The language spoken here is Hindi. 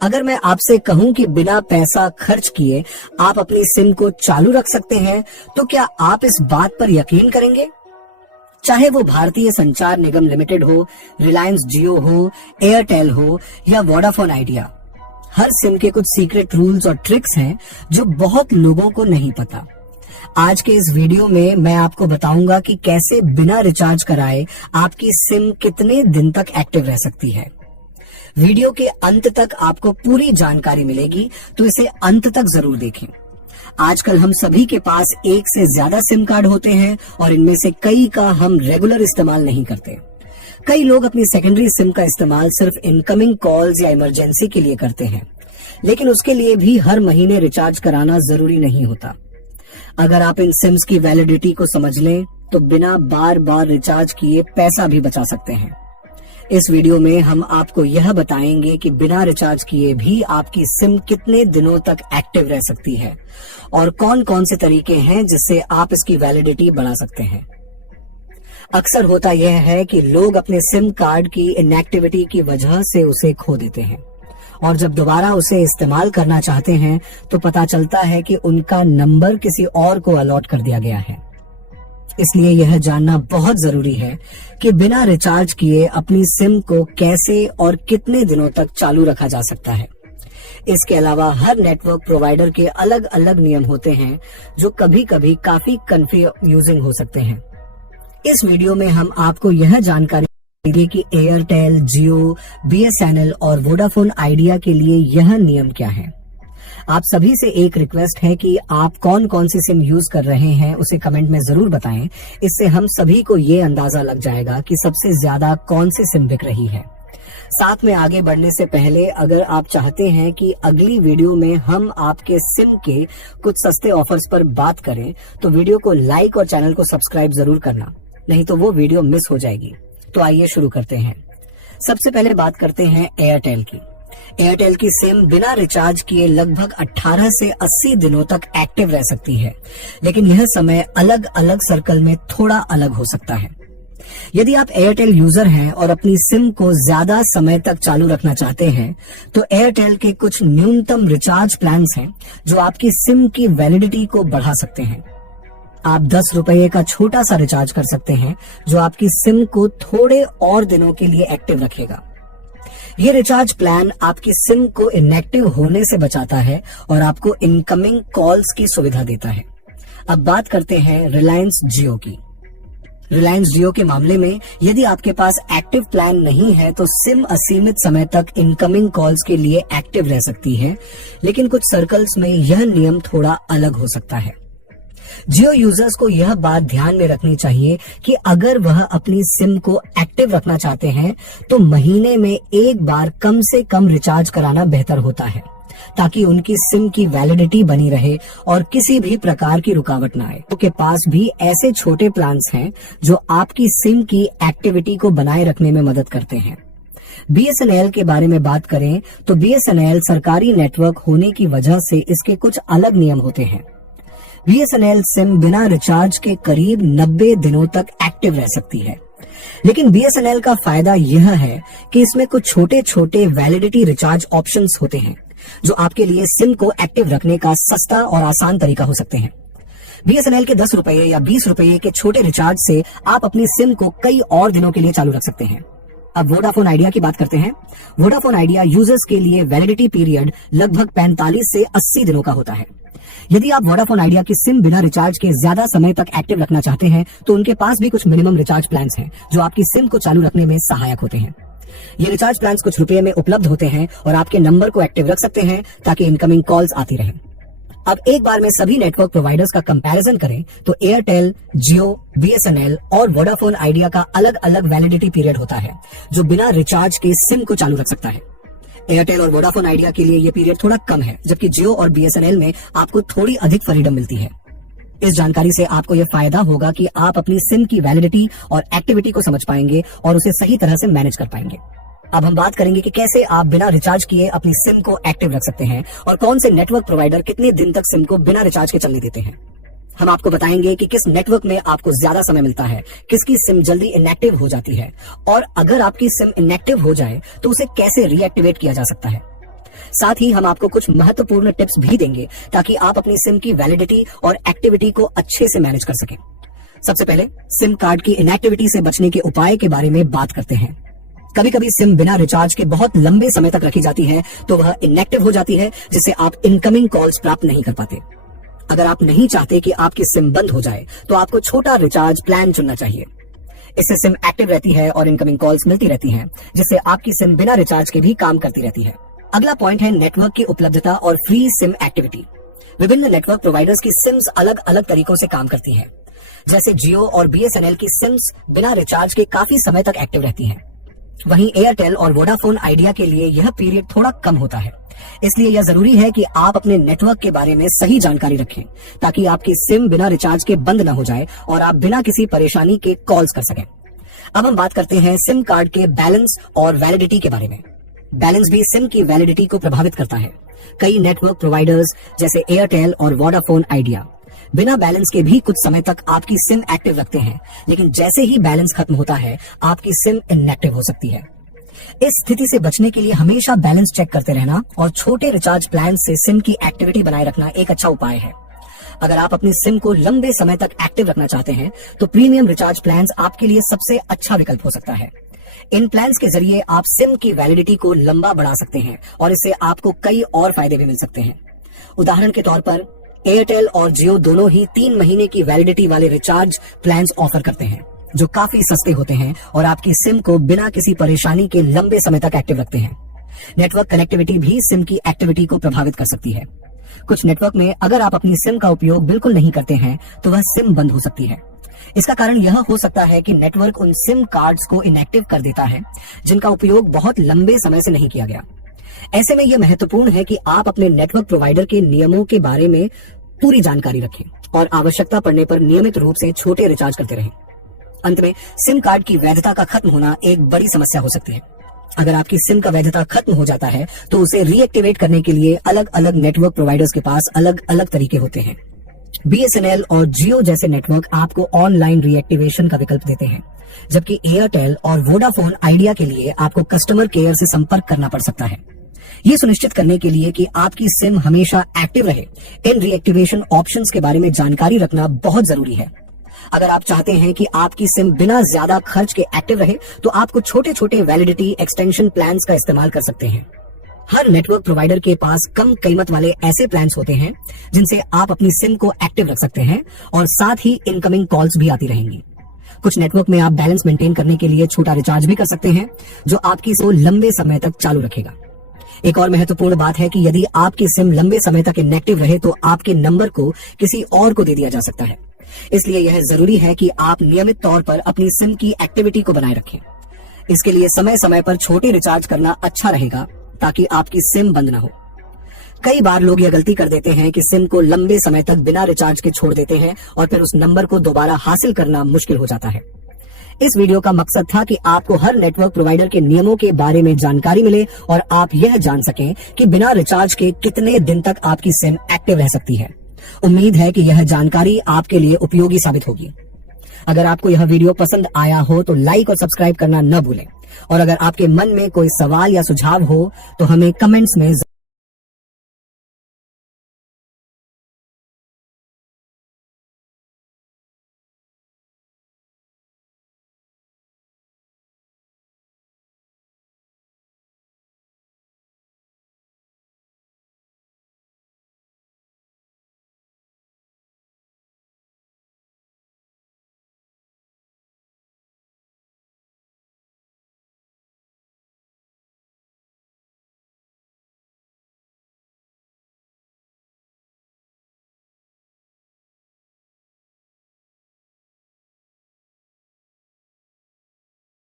अगर मैं आपसे कहूं कि बिना पैसा खर्च किए आप अपनी सिम को चालू रख सकते हैं, तो क्या आप इस बात पर यकीन करेंगे? चाहे वो भारतीय संचार निगम लिमिटेड हो, रिलायंस जियो हो, एयरटेल हो या वोडाफोन आइडिया, हर सिम के कुछ सीक्रेट रूल्स और ट्रिक्स हैं जो बहुत लोगों को नहीं पता। आज के इस वीडियो में मैं आपको बताऊंगा कि कैसे बिना रिचार्ज कराए आपकी सिम कितने दिन तक एक्टिव रह सकती है। वीडियो के अंत तक आपको पूरी जानकारी मिलेगी, तो इसे अंत तक जरूर देखें। आजकल हम सभी के पास एक से ज्यादा सिम कार्ड होते हैं और इनमें से कई का हम रेगुलर इस्तेमाल नहीं करते। कई लोग अपनी सेकेंडरी सिम का इस्तेमाल सिर्फ इनकमिंग कॉल्स या इमरजेंसी के लिए करते हैं, लेकिन उसके लिए भी हर महीने रिचार्ज कराना जरूरी नहीं होता। अगर आप इन सिम्स की वैलिडिटी को समझ लें तो बिना बार बार रिचार्ज किए पैसा भी बचा सकते हैं। इस वीडियो में हम आपको यह बताएंगे कि बिना रिचार्ज किए भी आपकी सिम कितने दिनों तक एक्टिव रह सकती है और कौन कौन से तरीके हैं जिससे आप इसकी वैलिडिटी बढ़ा सकते हैं। अक्सर होता यह है कि लोग अपने सिम कार्ड की इनएक्टिविटी की वजह से उसे खो देते हैं और जब दोबारा उसे इस्तेमाल करना चाहते हैं तो पता चलता है कि उनका नंबर किसी और को अलॉट कर दिया गया है। इसलिए यह जानना बहुत जरूरी है कि बिना रिचार्ज किए अपनी सिम को कैसे और कितने दिनों तक चालू रखा जा सकता है। इसके अलावा हर नेटवर्क प्रोवाइडर के अलग अलग नियम होते हैं जो कभी कभी काफी कंफ्यूजिंग हो सकते हैं। इस वीडियो में हम आपको यह जानकारी देंगे कि एयरटेल, जियो, बीएसएनएल और वोडाफोन आइडिया के लिए यह नियम क्या है। आप सभी से एक रिक्वेस्ट है कि आप कौन कौन सी सिम यूज कर रहे हैं उसे कमेंट में जरूर बताएं। इससे हम सभी को ये अंदाजा लग जाएगा कि सबसे ज्यादा कौन सी सिम बिक रही है। साथ में आगे बढ़ने से पहले अगर आप चाहते हैं कि अगली वीडियो में हम आपके सिम के कुछ सस्ते ऑफर्स पर बात करें तो वीडियो को लाइक और चैनल को सब्सक्राइब जरूर करना, नहीं तो वो वीडियो मिस हो जाएगी। तो आइए शुरू करते हैं। सबसे पहले बात करते हैं एयरटेल की। एयरटेल की सिम बिना रिचार्ज किए लगभग 18 से 80 दिनों तक एक्टिव रह सकती है, लेकिन यह समय अलग अलग सर्कल में थोड़ा अलग हो सकता है। यदि आप एयरटेल यूजर हैं और अपनी सिम को ज्यादा समय तक चालू रखना चाहते हैं तो एयरटेल के कुछ न्यूनतम रिचार्ज प्लान्स हैं जो आपकी सिम की वैलिडिटी को बढ़ा सकते हैं। आप 10 रुपए का छोटा सा रिचार्ज कर सकते हैं जो आपकी सिम को थोड़े और दिनों के लिए एक्टिव रखेगा। ये रिचार्ज प्लान आपकी सिम को इनएक्टिव होने से बचाता है और आपको इनकमिंग कॉल्स की सुविधा देता है। अब बात करते हैं रिलायंस जियो की। रिलायंस जियो के मामले में यदि आपके पास एक्टिव प्लान नहीं है तो सिम असीमित समय तक इनकमिंग कॉल्स के लिए एक्टिव रह सकती है, लेकिन कुछ सर्कल्स में यह नियम थोड़ा अलग हो सकता है। जियो यूजर्स को यह बात ध्यान में रखनी चाहिए कि अगर वह अपनी सिम को एक्टिव रखना चाहते हैं तो महीने में एक बार कम से कम रिचार्ज कराना बेहतर होता है, ताकि उनकी सिम की वैलिडिटी बनी रहे और किसी भी प्रकार की रुकावट न आए। उनके पास भी ऐसे छोटे प्लान्स हैं जो आपकी सिम की एक्टिविटी को बनाए रखने में मदद करते हैं। बीएसएनएल के बारे में बात करें तो बीएसएनएल सरकारी नेटवर्क होने की वजह से इसके कुछ अलग नियम होते हैं। बीएसएनएल सिम बिना रिचार्ज के करीब 90 दिनों तक एक्टिव रह सकती है, लेकिन बीएसएनएल का फायदा यह है कि इसमें कुछ छोटे छोटे वैलिडिटी रिचार्ज ऑप्शंस होते हैं जो आपके लिए सिम को एक्टिव रखने का सस्ता और आसान तरीका हो सकते हैं। बीएसएनएल के 10 रुपए या 20 रुपए के छोटे रिचार्ज से आप अपनी सिम को कई और दिनों के लिए चालू रख सकते हैं। अब वोडाफोन आइडिया की बात करते हैं। वोडाफोन आइडिया यूजर्स के लिए वैलिडिटी पीरियड लगभग 45 से 80 दिनों का होता है। यदि आप वोडाफोन आइडिया की सिम बिना रिचार्ज के ज्यादा समय तक एक्टिव रखना चाहते हैं तो उनके पास भी कुछ मिनिमम रिचार्ज प्लान्स हैं जो आपकी सिम को चालू रखने में सहायक होते हैं। ये रिचार्ज प्लान्स कुछ रुपए में उपलब्ध होते हैं और आपके नंबर को एक्टिव रख सकते हैं ताकि इनकमिंग कॉल्स आती रहें। अब एक बार में सभी नेटवर्क प्रोवाइडर्स का कंपैरिजन करें तो एयरटेल, जियो, बीएसएनएल और वोडाफोन आइडिया का अलग अलग वैलिडिटी पीरियड होता है जो बिना रिचार्ज के सिम को चालू रख सकता है। एयरटेल और वोडाफोन आइडिया के लिए ये पीरियड थोड़ा कम है, जबकि जियो और बीएसएनएल में आपको थोड़ी अधिक फ्रीडम मिलती है। इस जानकारी से आपको यह फायदा होगा कि आप अपनी सिम की वैलिडिटी और एक्टिविटी को समझ पाएंगे और उसे सही तरह से मैनेज कर पाएंगे। अब हम बात करेंगे कि कैसे आप बिना रिचार्ज किए अपनी सिम को एक्टिव रख सकते हैं और कौन से नेटवर्क प्रोवाइडर कितने दिन तक सिम को बिना रिचार्ज के चलने देते हैं। हम आपको बताएंगे कि किस नेटवर्क में आपको ज्यादा समय मिलता है, किसकी सिम जल्दी इनएक्टिव हो जाती है और अगर आपकी सिम इनएक्टिव हो जाए तो उसे कैसे रीएक्टिवेट किया जा सकता है। साथ ही हम आपको कुछ महत्वपूर्ण टिप्स भी देंगे ताकि आप अपनी सिम की वैलिडिटी और एक्टिविटी को अच्छे से मैनेज कर सकें। सबसे पहले सिम कार्ड की इनएक्टिविटी से बचने के उपाय के बारे में बात करते हैं। कभी कभी सिम बिना रिचार्ज के बहुत लंबे समय तक रखी जाती है तो वह इनएक्टिव हो जाती है, जिससे आप इनकमिंग कॉल्स प्राप्त नहीं कर पाते। अगर आप नहीं चाहते कि आपकी सिम बंद हो जाए तो आपको छोटा रिचार्ज प्लान चुनना चाहिए। इससे सिम एक्टिव रहती है और इनकमिंग कॉल्स मिलती रहती हैं, जिससे आपकी सिम बिना रिचार्ज के भी काम करती रहती है। अगला पॉइंट है नेटवर्क की उपलब्धता और फ्री सिम एक्टिविटी। विभिन्न नेटवर्क प्रोवाइडर्स की सिम्स अलग अलग तरीकों से काम करती हैं। जैसे जियो और BSNL की सिम्स बिना रिचार्ज के काफी समय तक एक्टिव रहती हैं। वहीं एयरटेल और वोडाफोन आइडिया के लिए यह पीरियड थोड़ा कम होता है। इसलिए यह जरूरी है कि आप अपने नेटवर्क के बारे में सही जानकारी रखें ताकि आपकी सिम बिना रिचार्ज के बंद न हो जाए और आप बिना किसी परेशानी के कॉल्स कर सकें। अब हम बात करते हैं सिम कार्ड के बैलेंस और वैलिडिटी के बारे में। बैलेंस भी सिम की वैलिडिटी को प्रभावित करता है। कई नेटवर्क प्रोवाइडर्स जैसे एयरटेल और वोडाफोन आइडिया बिना बैलेंस के भी कुछ समय तक आपकी सिम एक्टिव रखते हैं, लेकिन जैसे ही बैलेंस खत्म होता है आपकी सिम इनएक्टिव हो सकती है। इस स्थिति से बचने के लिए हमेशा बैलेंस चेक करते रहना और छोटे रिचार्ज प्लान से सिम की एक्टिविटी बनाए रखना एक अच्छा उपाय है। अगर आप अपनी सिम को लंबे समय तक एक्टिव रखना चाहते हैं तो प्रीमियम रिचार्ज प्लान्स आपके लिए सबसे अच्छा विकल्प हो सकता है। इन प्लान्स के जरिए आप सिम की वैलिडिटी को लंबा बढ़ा सकते हैं और इससे आपको कई और फायदे भी मिल सकते हैं। उदाहरण के तौर पर एयरटेल और जियो दोनों ही 3 महीने की वैलिडिटी वाले रिचार्ज प्लान्स ऑफर करते हैं, जो काफी सस्ते होते हैं और आपकी सिम को बिना किसी परेशानी के लंबे समय तक एक्टिव रखते हैं। नेटवर्क कनेक्टिविटी भी सिम की एक्टिविटी को प्रभावित कर सकती है। कुछ नेटवर्क में अगर आप अपनी सिम का उपयोग बिल्कुल नहीं करते हैं तो वह सिम बंद हो सकती है। इसका कारण यह हो सकता है कि नेटवर्क उन सिम कार्ड्स को इनएक्टिव कर देता है जिनका उपयोग बहुत लंबे समय से नहीं किया गया। ऐसे में यह महत्वपूर्ण है कि आप अपने नेटवर्क प्रोवाइडर के नियमों के बारे में पूरी जानकारी रखें और आवश्यकता पड़ने पर नियमित रूप से छोटे रिचार्ज करते रहें। अंत में सिम कार्ड की वैधता का खत्म होना एक बड़ी समस्या हो सकती है। अगर आपकी सिम का वैधता खत्म हो जाता है तो उसे रीएक्टिवेट करने के लिए अलग अलग नेटवर्क प्रोवाइडर्स के पास अलग अलग तरीके होते हैं। BSNL और जियो जैसे नेटवर्क आपको ऑनलाइन रीएक्टिवेशन का विकल्प देते हैं, जबकि एयरटेल और वोडाफोन आइडिया के लिए आपको कस्टमर केयर से संपर्क करना पड़ सकता है। ये सुनिश्चित करने के लिए कि आपकी सिम हमेशा एक्टिव रहे, इन रीएक्टिवेशन ऑप्शंस के बारे में जानकारी रखना बहुत जरूरी है। अगर आप चाहते हैं कि आपकी सिम बिना ज्यादा खर्च के एक्टिव रहे तो आपको छोटे छोटे वैलिडिटी एक्सटेंशन प्लान्स का इस्तेमाल कर सकते हैं। हर नेटवर्क प्रोवाइडर के पास कम कीमत वाले ऐसे प्लान्स होते हैं जिनसे आप अपनी सिम को एक्टिव रख सकते हैं और साथ ही इनकमिंग कॉल्स भी आती रहेंगी। कुछ नेटवर्क में आप बैलेंस मेंटेन करने के लिए छोटा रिचार्ज भी कर सकते हैं, जो आपकी सिम लंबे समय तक चालू रखेगा। एक और महत्वपूर्ण बात है कि यदि आपकी सिम लंबे समय तक इनएक्टिव रहे तो आपके नंबर को किसी और को दे दिया जा सकता है। इसलिए यह जरूरी है कि आप नियमित तौर पर अपनी सिम की एक्टिविटी को बनाए रखें। इसके लिए समय समय पर छोटे रिचार्ज करना अच्छा रहेगा ताकि आपकी सिम बंद न हो। कई बार लोग यह गलती कर देते हैं कि सिम को लंबे समय तक बिना रिचार्ज के छोड़ देते हैं और फिर उस नंबर को दोबारा हासिल करना मुश्किल हो जाता है। इस वीडियो का मकसद था कि आपको हर नेटवर्क प्रोवाइडर के नियमों के बारे में जानकारी मिले और आप यह जान सकें कि बिना रिचार्ज के कितने दिन तक आपकी सिम एक्टिव रह सकती है। उम्मीद है कि यह जानकारी आपके लिए उपयोगी साबित होगी। अगर आपको यह वीडियो पसंद आया हो तो लाइक और सब्सक्राइब करना न भूलें और अगर आपके मन में कोई सवाल या सुझाव हो तो हमें कमेंट्स में